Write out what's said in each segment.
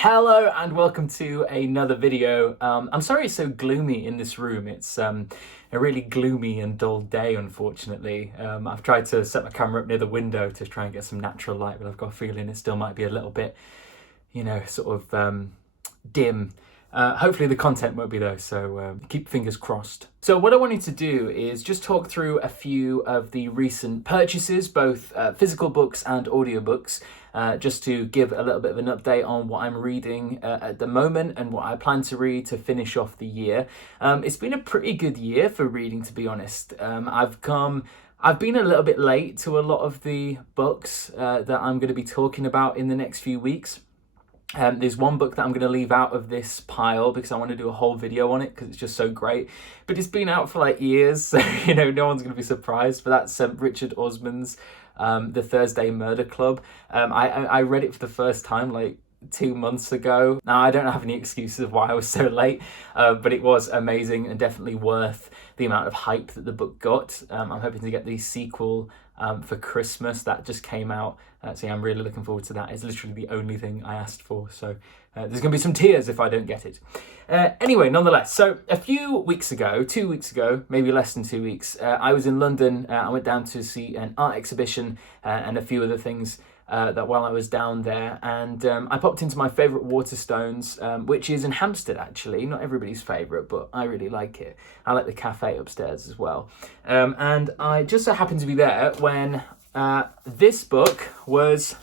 Hello and welcome to another video. I'm sorry it's so gloomy in this room. It's a really gloomy and dull day, unfortunately. I've tried to set my camera up near the window to try and get some natural light, but I've got a feeling it still might be a little bit, sort of dim. Hopefully the content won't be though, so keep fingers crossed. So what I wanted to do is just talk through a few of the recent purchases, both physical books and audiobooks, just to give a little bit of an update on what I'm reading at the moment and what I plan to read to finish off the year. It's been a pretty good year for reading, to be honest. I've been a little bit late to a lot of the books that I'm going to be talking about in the next few weeks. There's one book that I'm going to leave out of this pile because I want to do a whole video on it because it's just so great. But it's been out for like years, so no one's going to be surprised. But that's Richard Osman's The Thursday Murder Club. I read it for the first time like 2 months ago. Now, I don't have any excuses of why I was so late, but it was amazing and definitely worth the amount of hype that the book got. I'm hoping to get the sequel for Christmas. That just came out. So yeah, I'm really looking forward to that. It's literally the only thing I asked for. So there's going to be some tears if I don't get it. Anyway, nonetheless, so a few weeks ago, 2 weeks ago, maybe less than 2 weeks, I was in London. I went down to see an art exhibition and a few other things that while I was down there, and I popped into my favourite Waterstones, which is in Hampstead actually, not everybody's favourite, but I really like it. I like the cafe upstairs as well. And I just so happened to be there when this book was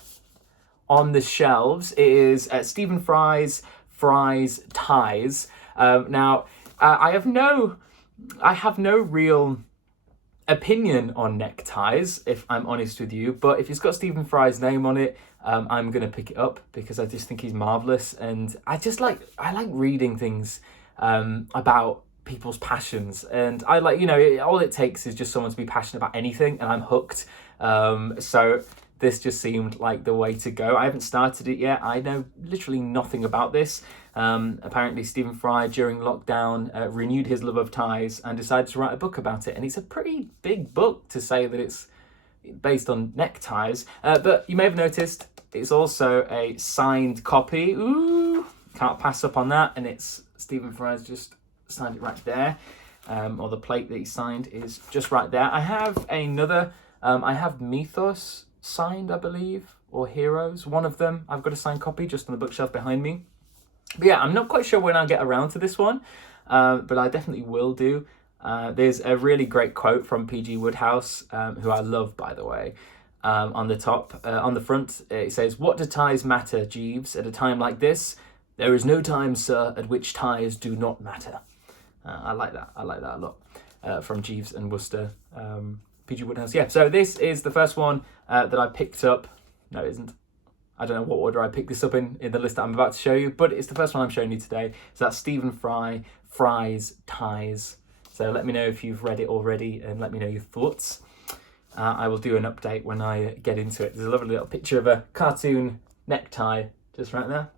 on the shelves. It is Stephen Fry's Ties. Now, I have no real opinion on neckties, if I'm honest with you, but if it's got Stephen Fry's name on it, I'm gonna pick it up because I just think he's marvelous, and I like reading things about people's passions, and I like, all it takes is just someone to be passionate about anything and I'm hooked. So this just seemed like the way to go. I haven't started it yet. I know literally nothing about this. Apparently Stephen Fry during lockdown renewed his love of ties and decided to write a book about it, and it's a pretty big book to say that it's based on neckties, but you may have noticed it's also a signed copy. Ooh, can't pass up on that, and it's Stephen Fry's just signed it right there, or the plate that he signed is just right there. I have another, I have Mythos signed, I believe, or Heroes, one of them. I've got a signed copy just on the bookshelf behind me. But yeah, I'm not quite sure when I'll get around to this one, but I definitely will do. There's a really great quote from P.G. Wodehouse, who I love, by the way. On the top, on the front, it says, "What do ties matter, Jeeves, at a time like this? There is no time, sir, at which ties do not matter." I like that. I like that a lot. From Jeeves and Wooster, P.G. Wodehouse. Yeah, so this is the first one that I picked up. No, it isn't. I don't know what order I picked this up in the list that I'm about to show you, but it's the first one I'm showing you today. So that's Stephen Fry's Ties. So let me know if you've read it already and let me know your thoughts. I will do an update when I get into it. There's a lovely little picture of a cartoon necktie just right there.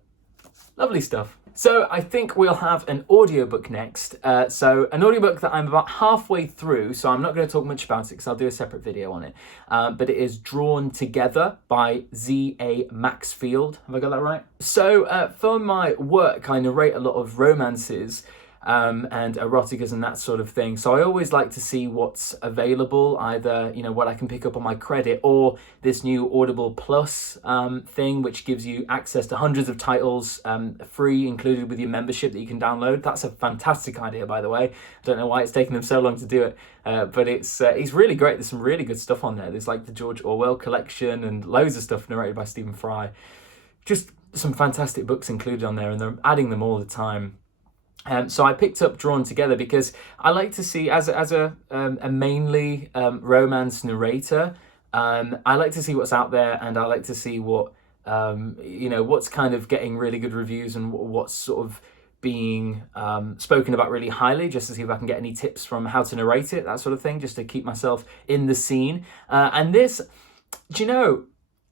Lovely stuff. So I think we'll have an audiobook next. So an audiobook that I'm about halfway through, so I'm not going to talk much about it because I'll do a separate video on it. But it is Drawn Together by Z.A. Maxfield. Have I got that right? So for my work, I narrate a lot of romances and eroticas and that sort of thing. So I always like to see what's available, either, what I can pick up on my credit, or this new Audible Plus thing, which gives you access to hundreds of titles free, included with your membership, that you can download. That's a fantastic idea, by the way. I don't know why it's taken them so long to do it, but it's really great. There's some really good stuff on there. There's like the George Orwell collection and loads of stuff narrated by Stephen Fry. Just some fantastic books included on there, and they're adding them all the time. So I picked up Drawn Together because I like to see, as a mainly romance narrator, I like to see what's out there, and I like to see what, what's kind of getting really good reviews and what's sort of being spoken about really highly, just to see if I can get any tips from how to narrate it, that sort of thing, just to keep myself in the scene. And this,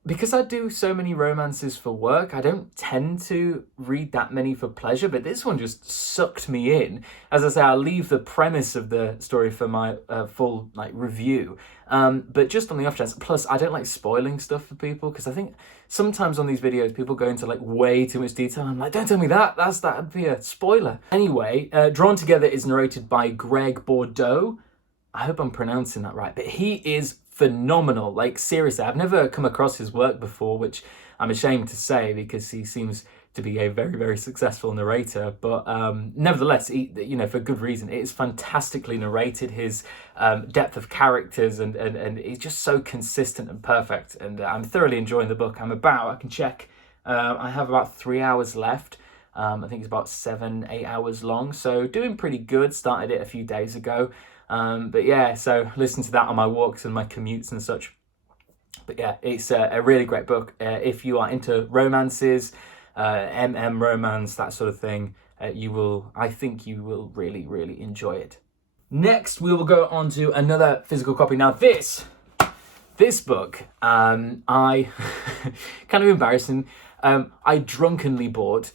because I do so many romances for work, I don't tend to read that many for pleasure, but this one just sucked me in. As I say, I'll leave the premise of the story for my full review. But just on the off chance, plus I don't like spoiling stuff for people, because I think sometimes on these videos people go into way too much detail. I'm like, don't tell me that, that'd be a spoiler. Anyway, Drawn Together is narrated by Greg Bordeaux. I hope I'm pronouncing that right, but he is phenomenal. Seriously, I've never come across his work before, which I'm ashamed to say because he seems to be a very, very successful narrator. But nevertheless, for good reason. It is fantastically narrated. His depth of characters and it's just so consistent and perfect. And I'm thoroughly enjoying the book. I can check. I have about 3 hours left. I think it's about 7-8 hours long. So doing pretty good. Started it a few days ago. But yeah, so listen to that on my walks and my commutes and such. But yeah, it's a really great book. If you are into romances, romance, that sort of thing, I think you will really, really enjoy it. Next, we will go on to another physical copy. Now this book, I kind of embarrassing. I drunkenly bought.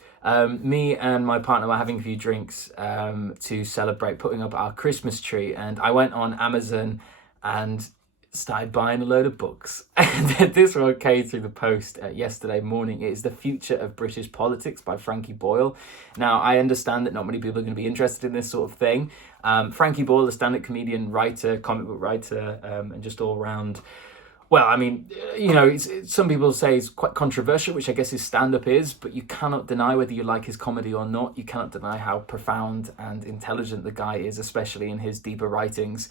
Me and my partner were having a few drinks to celebrate putting up our Christmas tree, and I went on Amazon and started buying a load of books. And this one came through the post yesterday morning. It is The Future of British Politics by Frankie Boyle. Now, I understand that not many people are going to be interested in this sort of thing. Frankie Boyle, a stand-up comedian, writer, comic book writer, and just all around. Well, I mean, some people say it's quite controversial, which I guess his stand-up is, but you cannot deny whether you like his comedy or not. You cannot deny how profound and intelligent the guy is, especially in his deeper writings.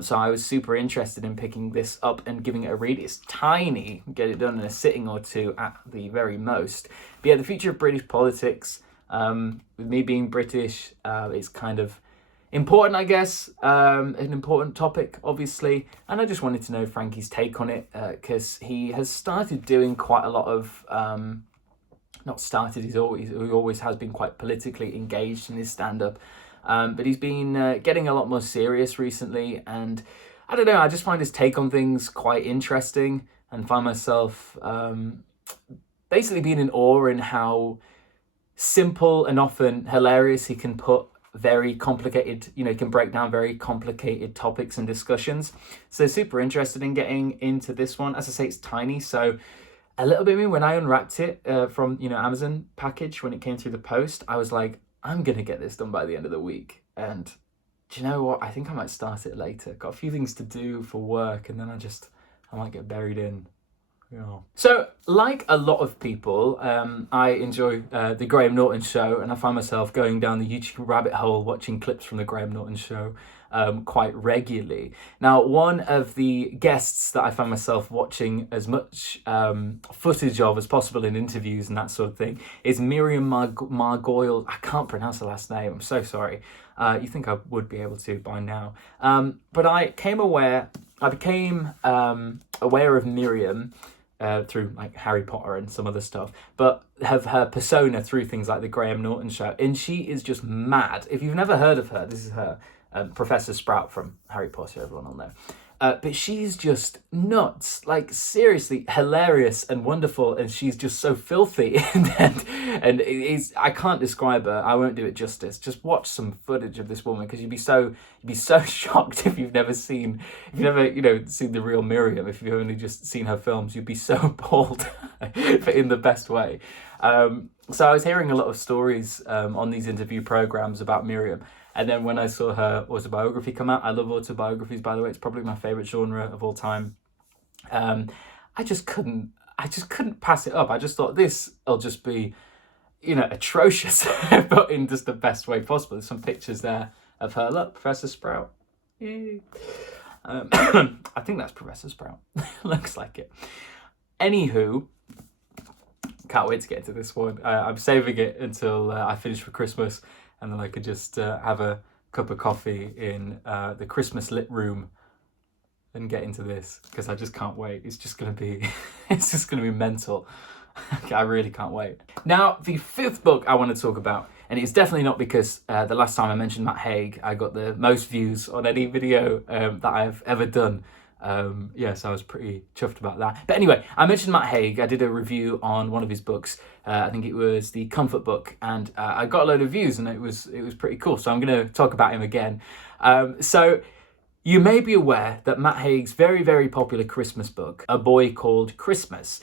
So I was super interested in picking this up and giving it a read. It's tiny, get it done in a sitting or two at the very most. But yeah, The Future of British Politics, with me being British, it's kind of important, I guess, an important topic, obviously, and I just wanted to know Frankie's take on it, because he has started doing quite a lot of, he always has been quite politically engaged in his stand-up, but he's been getting a lot more serious recently, and I don't know, I just find his take on things quite interesting, and find myself basically being in awe in how simple and often hilarious he can put very complicated, he can break down very complicated topics and discussions. So super interested in getting into this one. As I say, it's tiny, so a little bit of me, when I unwrapped it from Amazon package, when it came through the post, I was like, I'm gonna get this done by the end of the week. And do you know what, I think I might start it later. Got a few things to do for work, and then I might get buried in. Yeah. So, like a lot of people, I enjoy the Graham Norton Show, and I find myself going down the YouTube rabbit hole watching clips from the Graham Norton Show quite regularly. Now, one of the guests that I find myself watching as much footage of as possible in interviews and that sort of thing is Miriam Margolyes. I can't pronounce the last name, I'm so sorry. You think I would be able to by now. But I became aware of Miriam through Harry Potter and some other stuff, but have her persona through things like the Graham Norton Show, and she is just mad. If you've never heard of her, this is her, Professor Sprout from Harry Potter, everyone on there. But she's just nuts, seriously hilarious and wonderful, and she's just so filthy, and I can't describe her. I won't do it justice. Just watch some footage of this woman, because you'd be so shocked if you've never seen the real Miriam. If you've only just seen her films, you'd be so appalled, but in the best way. So I was hearing a lot of stories on these interview programs about Miriam. And then when I saw her autobiography come out, I love autobiographies, by the way, it's probably my favorite genre of all time. I just couldn't pass it up. I just thought this'll just be, atrocious, but in just the best way possible. There's some pictures there of her. Look, Professor Sprout. Yay. I think that's Professor Sprout. Looks like it. Anywho, can't wait to get to this one. I'm saving it until I finish for Christmas, and then I could just have a cup of coffee in the Christmas lit room and get into this, because I just can't wait. It's just gonna be mental. I really can't wait. Now, the fifth book I want to talk about, and it's definitely not because the last time I mentioned Matt Haig, I got the most views on any video that I've ever done So I was pretty chuffed about that. But anyway, I mentioned Matt Haig. I did a review on one of his books. I think it was the Comfort book, and I got a load of views, and it was pretty cool. So I'm going to talk about him again. So you may be aware that Matt Haig's very, very popular Christmas book, A Boy Called Christmas,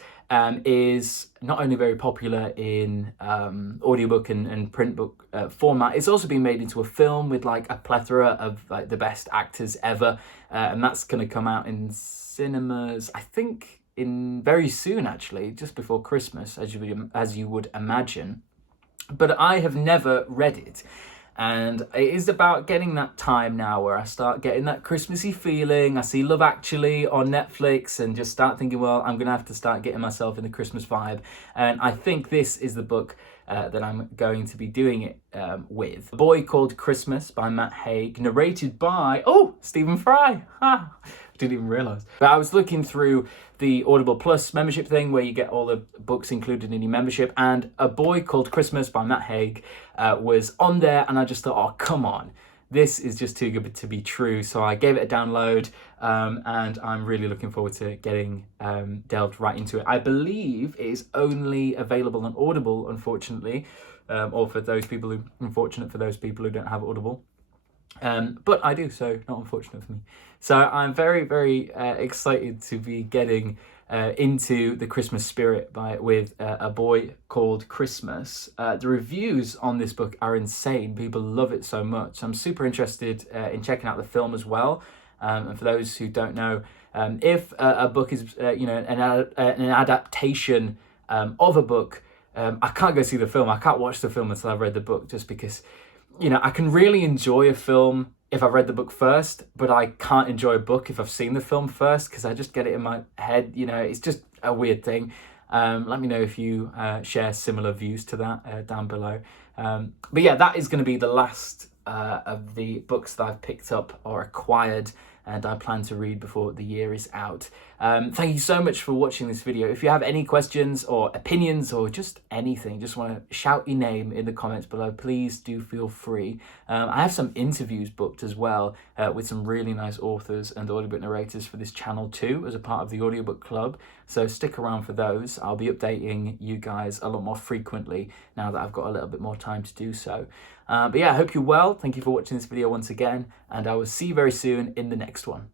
is not only very popular in audiobook and print book format, it's also been made into a film with like a plethora of like the best actors ever, and that's going to come out in cinemas, I think, in very soon, actually, just before Christmas, as you would imagine. But I have never read it. And it is about getting that time now where I start getting that Christmassy feeling. I see Love Actually on Netflix and just start thinking, well, I'm going to have to start getting myself in the Christmas vibe. And I think this is the book that I'm going to be doing it with. A Boy Called Christmas by Matt Haig, narrated by, Stephen Fry. Didn't even realise. But I was looking through the Audible Plus membership thing where you get all the books included in your membership, and A Boy Called Christmas by Matt Haig was on there, and I just thought, oh, come on. This is just too good to be true. So I gave it a download, and I'm really looking forward to getting delved right into it. I believe it is only available on Audible, unfortunately, or for those people who, unfortunate for those people who don't have Audible. But I do, so not unfortunate for me. So I'm very, very excited to be getting into the Christmas spirit with A Boy Called Christmas. The reviews on this book are insane. People love it so much. I'm super interested in checking out the film as well. And for those who don't know, if a book is an adaptation of a book, I can't go see the film. I can't watch the film until I've read the book, just because, I can really enjoy a film if I've read the book first, but I can't enjoy a book if I've seen the film first, because I just get it in my head. It's just a weird thing. Let me know if you share similar views to that down below. But yeah, that is going to be the last of the books that I've picked up or acquired, and I plan to read before the year is out. Thank you so much for watching this video. If you have any questions or opinions or just anything, just want to shout your name in the comments below, please do feel free. I have some interviews booked as well with some really nice authors and audiobook narrators for this channel too, as a part of the audiobook club. So stick around for those. I'll be updating you guys a lot more frequently now that I've got a little bit more time to do so. But yeah, I hope you're well. Thank you for watching this video once again, and I will see you very soon in the next one.